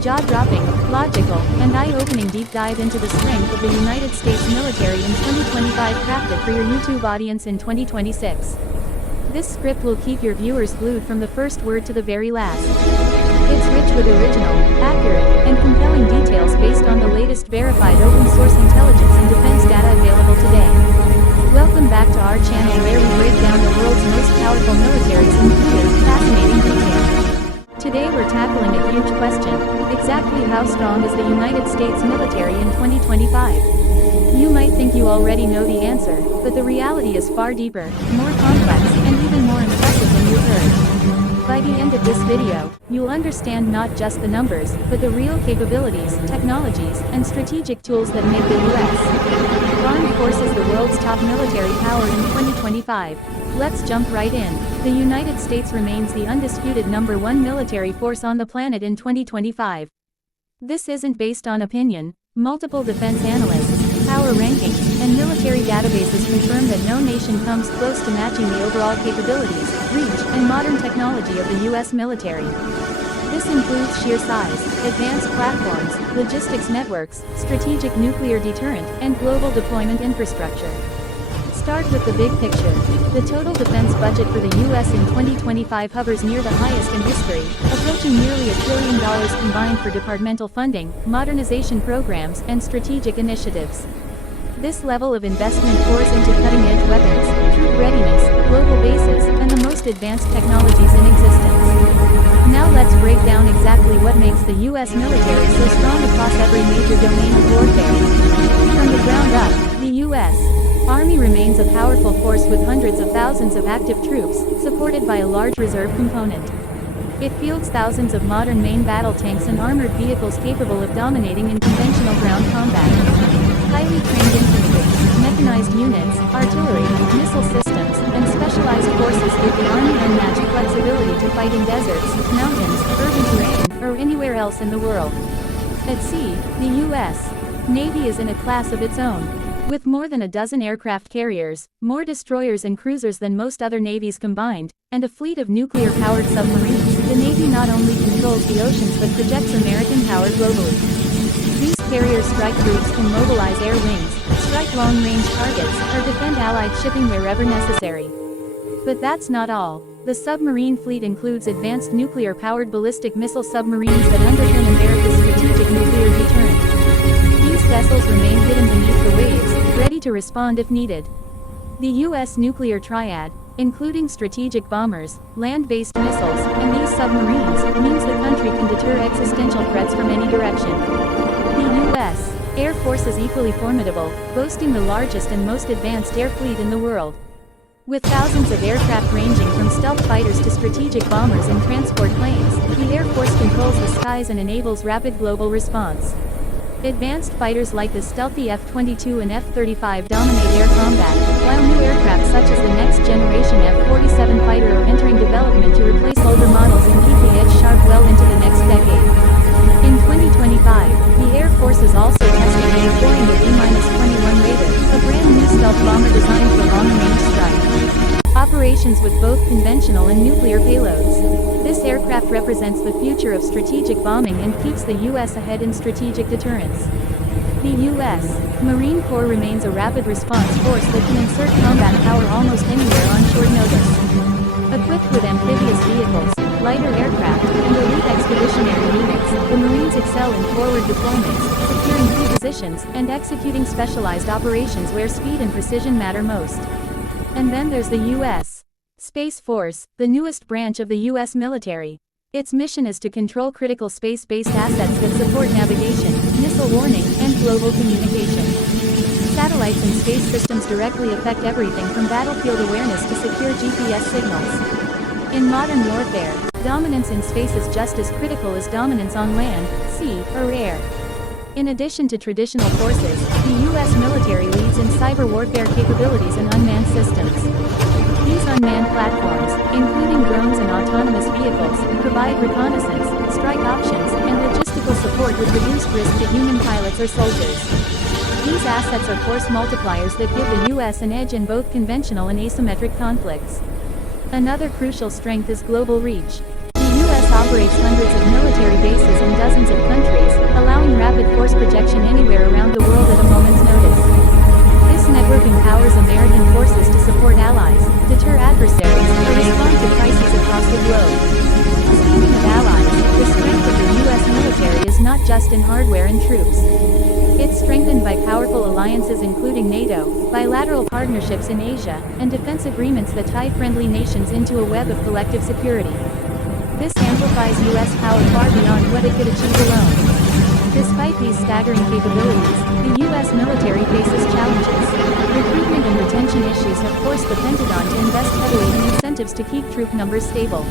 jaw-dropping, logical, and eye-opening deep dive into the strength of the United States military in 2025, crafted for your YouTube audience in 2026. This script will keep your viewers glued from the first word to the very last. It's rich with original, accurate, and compelling details based on the latest verified open-source intelligence and defense data available today. Welcome back to our channel where we break down the world's most powerful militaries in clear, fascinating detail. Today we're tackling a huge question: exactly how strong is the United States military in 2025? You might think you already know the answer, but the reality is far deeper, more complex, and even more impressive than you've heard. By the end of this video, you'll understand not just the numbers, but the real capabilities, technologies, and strategic tools that make the U.S. Armed Forces the world's top military power in 2025. Let's jump right in. The United States remains the undisputed #1 military force on the planet in 2025. This isn't based on opinion. Multiple defense analysts, power rankings, and military databases confirm that no nation comes close to matching the overall capabilities, reach, and modern technology of the U.S. military. This includes sheer size, advanced platforms, logistics networks, strategic nuclear deterrent, and global deployment infrastructure. Start with the big picture. The total defense budget for the U.S. in 2025 hovers near the highest in history, approaching nearly $1 trillion combined for departmental funding, modernization programs, and strategic initiatives. This level of investment pours into cutting-edge weapons, troop readiness, global bases, and the most advanced technologies in existence. Now let's break down exactly what makes the U.S. military so strong across every major domain of warfare. From the ground up, the U.S. Army remains a powerful force with hundreds of thousands of active troops, supported by a large reserve component. It fields thousands of modern main battle tanks and armored vehicles capable of dominating in conventional ground combat. Highly trained infantry, mechanized units, artillery, missile systems, and specialized forces give the Army unmatched flexibility to fight in deserts, mountains, urban terrain, or anywhere else in the world. At sea, the U.S. Navy is in a class of its own. With more than a dozen aircraft carriers, more destroyers and cruisers than most other navies combined, and a fleet of nuclear-powered submarines, the Navy not only controls the oceans but projects American power globally. These carriers strike troops, can mobilize air wings, strike long-range targets, or defend Allied shipping wherever necessary. But that's not all. The submarine fleet includes advanced nuclear-powered ballistic missile submarines that underpin America's strategic nuclear deterrent. These vessels remain hidden beneath the waves, ready to respond if needed. The U.S. nuclear triad, including strategic bombers, land-based missiles, and these submarines, means the country can deter existential threats from any direction. The U.S. Air Force is equally formidable, boasting the largest and most advanced air fleet in the world. With thousands of aircraft ranging from stealth fighters to strategic bombers and transport planes, the Air Force controls the skies and enables rapid global response. Advanced fighters like the stealthy F-22 and F-35 dominate air combat, while new aircraft such as the next-generation F-47 fighter are entering development to replace older models and keep the edge sharp well into the next decade. In 2025, the Air Force is also testing and deploying the B-21 Raider, a brand-new stealth bomber designed for long-range strike operations with both conventional and nuclear payloads. This aircraft represents the future of strategic bombing and keeps the U.S. ahead in strategic deterrence. The U.S. Marine Corps remains a rapid response force that can insert combat power almost anywhere on short notice. Equipped with amphibious vehicles, lighter aircraft, and elite expeditionary units, the Marines excel in forward deployments, securing key positions, and executing specialized operations where speed and precision matter most. And then there's the U.S. Space Force, the newest branch of the U.S. military. Its mission is to control critical space-based assets that support navigation, missile warning, and global communication. Satellites and space systems directly affect everything from battlefield awareness to secure GPS signals. In modern warfare, dominance in space is just as critical as dominance on land, sea, or air. In addition to traditional forces, the U.S. military leads in cyber warfare capabilities and unmanned systems. These unmanned platforms, including drones and autonomous vehicles, provide reconnaissance, strike options, and logistical support with reduced risk to human pilots or soldiers. These assets are force multipliers that give the U.S. an edge in both conventional and asymmetric conflicts. Another crucial strength is global reach. The U.S. operates hundreds of military bases in dozens of countries, allowing rapid force projection anywhere around the world at a moment's notice. This network empowers American forces to support allies, deter adversaries, or respond to crises across the globe. Speaking of allies, the strength of the U.S. military is not just in hardware and troops. It's strengthened by powerful alliances including NATO, bilateral partnerships in Asia, and defense agreements that tie friendly nations into a web of collective security. This amplifies U.S. power far beyond what it could achieve alone. Despite these staggering capabilities, the U.S. military faces challenges. Recruitment and retention issues have forced the Pentagon to invest heavily in incentives to keep troop numbers stable.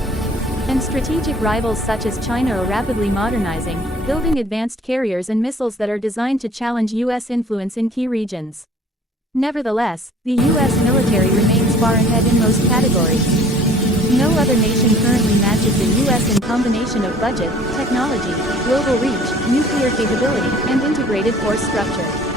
And strategic rivals such as China are rapidly modernizing, building advanced carriers and missiles that are designed to challenge U.S. influence in key regions. Nevertheless, the U.S. military remains far ahead in most categories. No other nation currently matches the U.S. in combination of budget, technology, global reach, nuclear capability, and integrated force structure.